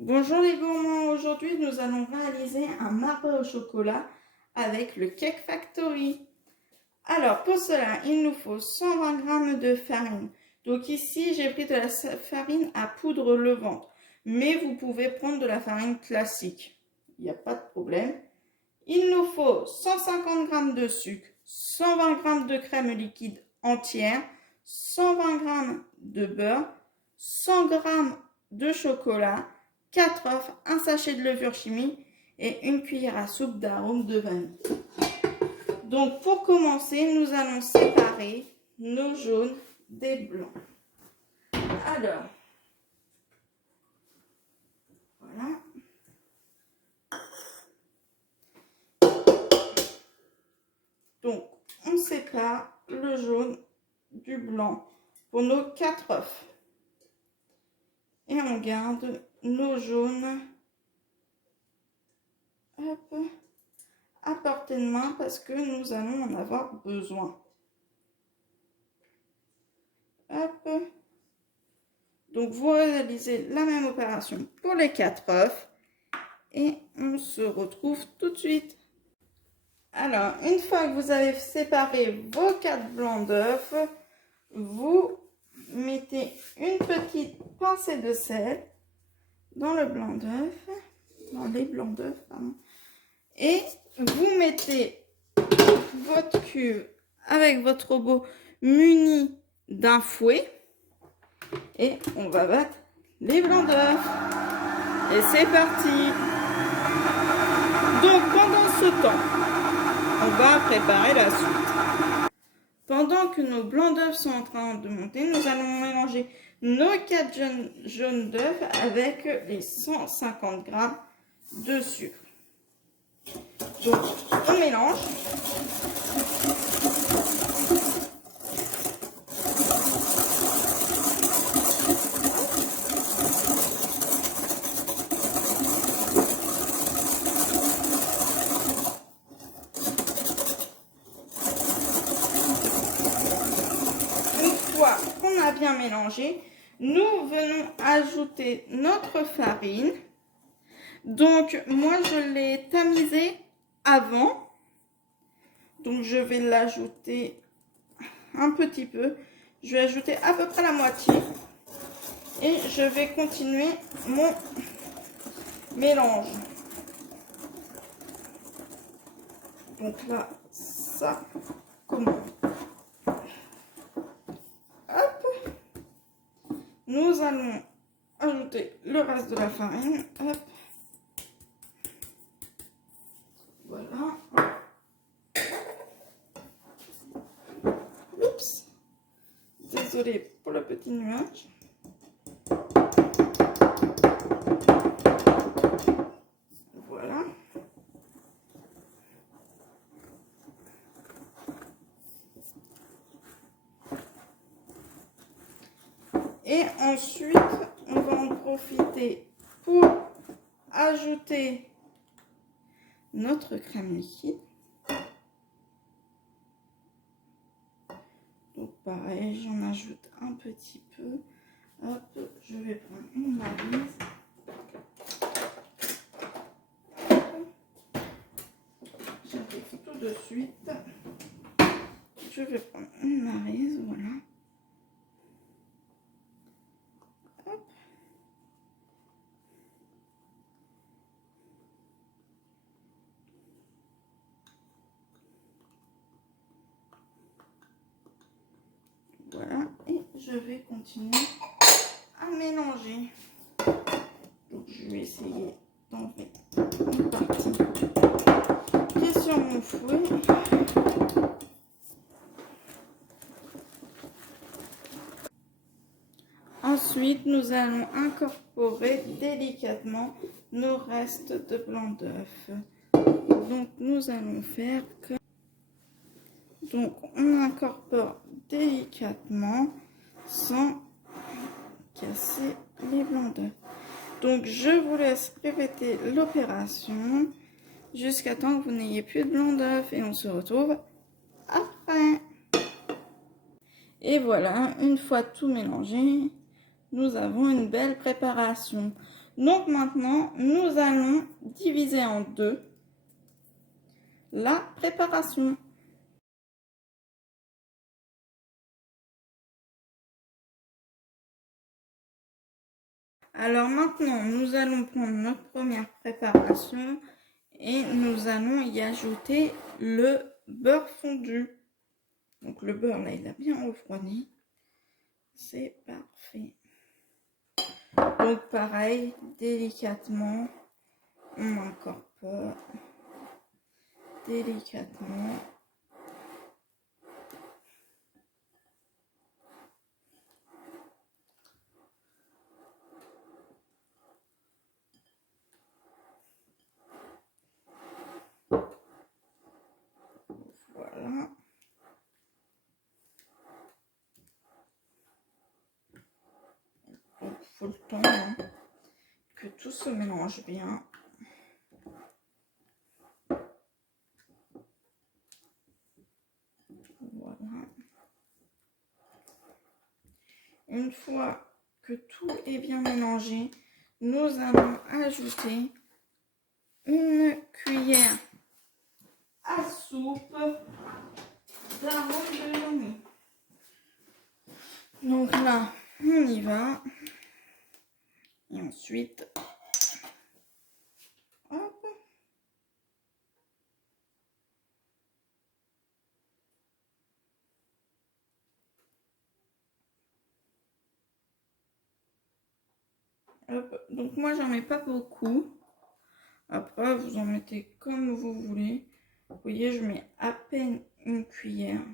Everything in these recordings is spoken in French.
Bonjour les gourmands, aujourd'hui nous allons réaliser un marbre au chocolat avec le Cake Factory. Alors pour cela il nous faut 120 g de farine. Donc ici j'ai pris de la farine à poudre levante, mais vous pouvez prendre de la farine classique, il n'y a pas de problème. Il nous faut 150 g de sucre, 120 g de crème liquide entière, 120 g de beurre, 100 g de chocolat, 4 œufs, un sachet de levure chimique et une cuillère à soupe d'arôme de vanille. Donc pour commencer, nous allons séparer nos jaunes des blancs. Alors, voilà. Donc, on sépare le jaune du blanc pour nos 4 œufs. Et on garde nos jaunes à portée de main parce que nous allons en avoir besoin. Hop. Donc vous réalisez la même opération pour les 4 œufs et on se retrouve tout de suite. Alors, une fois que vous avez séparé vos 4 blancs d'œufs, vous mettez une petite pincée de sel dans le blanc d'œuf, dans les blancs d'œufs, pardon, et vous mettez votre cuve avec votre robot muni d'un fouet et on va battre les blancs d'œufs. Et c'est parti. Donc pendant ce temps, on va préparer la suite. Pendant que nos blancs d'œufs sont en train de monter, nous allons mélanger nos 4 jaunes d'œufs avec les 150 g de sucre. Donc on mélange. Qu'on a bien mélangé, nous venons ajouter notre farine. Donc moi je l'ai tamisée avant, donc je vais l'ajouter un petit peu, je vais ajouter à peu près la moitié et je vais continuer mon mélange. Donc là ça commence. Nous allons ajouter le reste de la farine. Hop. Voilà. Oups. Désolée pour le petit nuage. Voilà. Et ensuite, on va en profiter pour ajouter notre crème liquide. Donc pareil, j'en ajoute un petit peu. Hop, je vais prendre une maryse. J'arrive tout de suite. Je vais prendre une maryse, voilà. Hop. Voilà, et je vais continuer à mélanger. Donc je vais essayer d'enlever une partie qui est sur mon fouet. Ensuite, nous allons incorporer délicatement nos restes de blanc d'œuf. Donc nous allons faire que... Donc on incorpore délicatement sans casser les blancs d'œuf. Donc je vous laisse répéter l'opération jusqu'à temps que vous n'ayez plus de blanc d'œuf et on se retrouve après. Et voilà, une fois tout mélangé, nous avons une belle préparation. Donc maintenant, nous allons diviser en deux la préparation. Alors maintenant, nous allons prendre notre première préparation et nous allons y ajouter le beurre fondu. Donc le beurre là, il a bien refroidi. C'est parfait. Donc pareil, délicatement, on incorpore délicatement. Voilà. Donc il faut le temps hein, que tout se mélange bien. Voilà. Une fois que tout est bien mélangé, nous allons ajouter une cuillère à soupe d'arôme de vanille. Donc là, on y va. Et ensuite, hop. Hop. Donc moi, j'en mets pas beaucoup. Après, vous en mettez comme vous voulez. Vous voyez, je mets à peine une cuillère.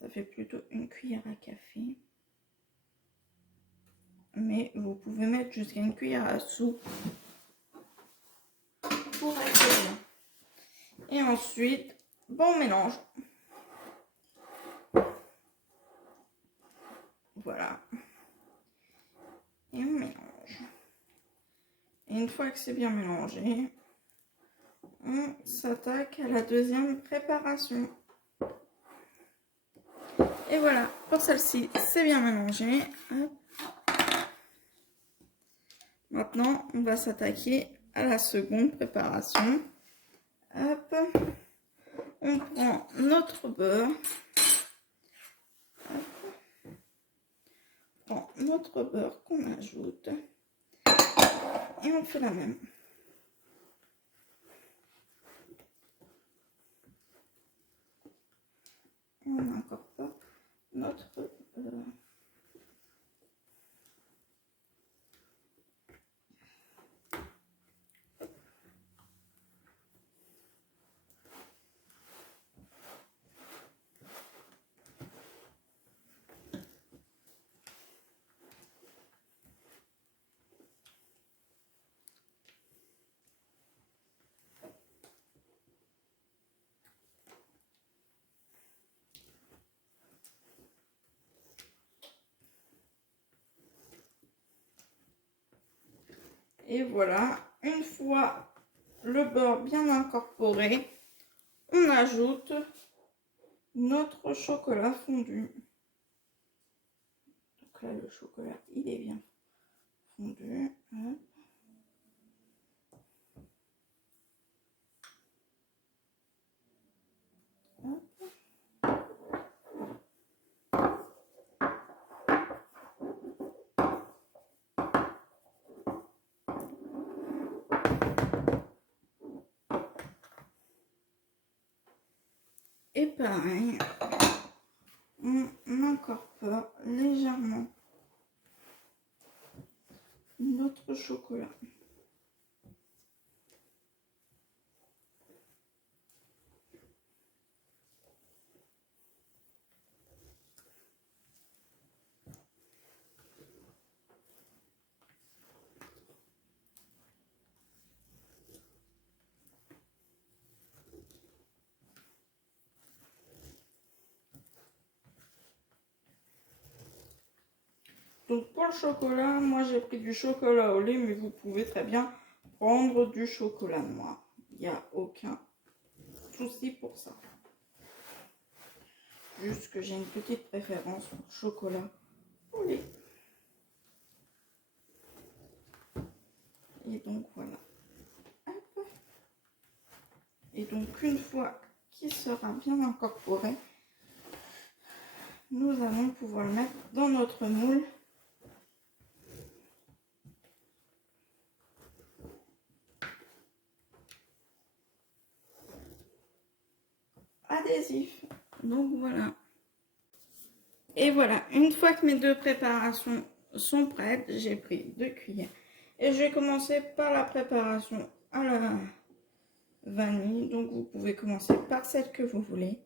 Ça fait plutôt une cuillère à café. Mais vous pouvez mettre jusqu'à une cuillère à soupe pour accueillir. Et ensuite, bon mélange. Voilà. Et on mélange. Et une fois que c'est bien mélangé, on s'attaque à la deuxième préparation. Et voilà, pour celle-ci, c'est bien mélangé. Hop. Maintenant, on va s'attaquer à la seconde préparation. Hop. On prend notre beurre. Hop. On prend notre beurre qu'on ajoute. Et on fait la même. On incorpore notre beurre. Et voilà, une fois le beurre bien incorporé, on ajoute notre chocolat fondu. Donc là, le chocolat, il est bien fondu. Hop. Hop. Et pareil, on incorpore légèrement notre chocolat. Donc pour le chocolat, moi j'ai pris du chocolat au lait, mais vous pouvez très bien prendre du chocolat noir. Il n'y a aucun souci pour ça. Juste que j'ai une petite préférence pour le chocolat au lait. Et donc voilà. Hop. Et donc une fois qu'il sera bien incorporé, nous allons pouvoir le mettre dans notre moule. Adhésif. Donc voilà. Et voilà, une fois que mes deux préparations sont prêtes, j'ai pris 2 cuillères. Et je vais commencer par la préparation à la vanille. Donc vous pouvez commencer par celle que vous voulez.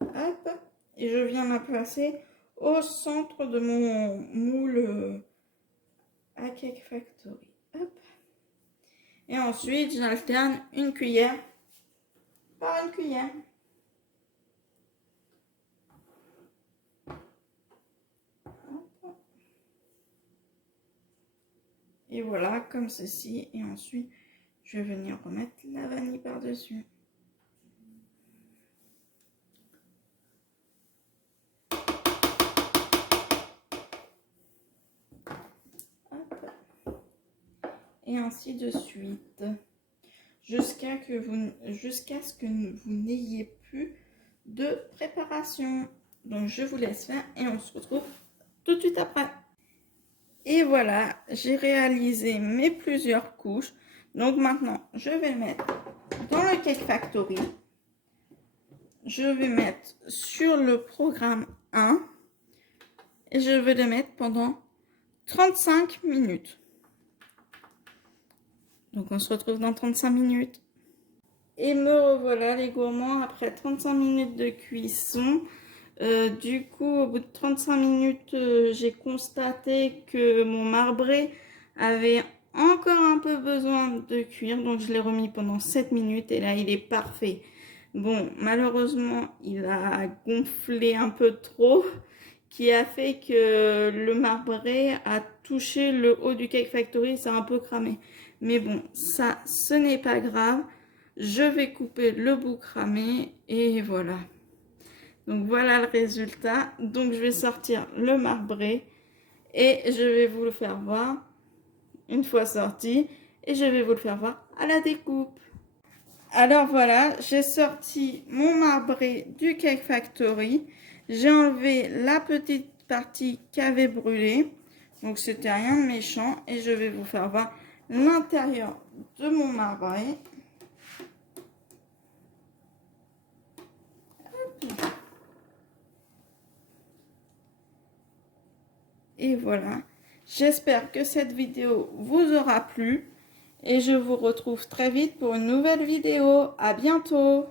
Hop. Et je viens la placer au centre de mon moule à Cake Factory. Hop. Et ensuite, j'alterne une cuillère par une cuillère. Hop. Et voilà, comme ceci. Et ensuite, je vais venir remettre la vanille par-dessus. Et ainsi de suite. Jusqu'à ce que vous n'ayez plus de préparation. Donc je vous laisse faire et on se retrouve tout de suite après. Et voilà, j'ai réalisé mes plusieurs couches. Donc maintenant, je vais mettre dans le Cake Factory. Je vais mettre sur le programme 1 et je vais le mettre pendant 35 minutes. Donc on se retrouve dans 35 minutes. Et me revoilà les gourmands après 35 minutes de cuisson. Du coup, au bout de 35 minutes, j'ai constaté que mon marbré avait encore un peu besoin de cuire. Donc je l'ai remis pendant 7 minutes et là il est parfait. Bon, malheureusement, il a gonflé un peu trop, qui a fait que le marbré a touché le haut du Cake Factory, ça a un peu cramé. Mais bon, ça, ce n'est pas grave. Je vais couper le bout cramé et voilà. Donc voilà le résultat. Donc je vais sortir le marbré et je vais vous le faire voir une fois sorti. Et je vais vous le faire voir à la découpe. Alors voilà, j'ai sorti mon marbré du Cake Factory. J'ai enlevé la petite partie qui avait brûlé. Donc c'était rien de méchant. Et je vais vous faire voir l'intérieur de mon marbré. Et voilà. J'espère que cette vidéo vous aura plu. Et je vous retrouve très vite pour une nouvelle vidéo. À bientôt!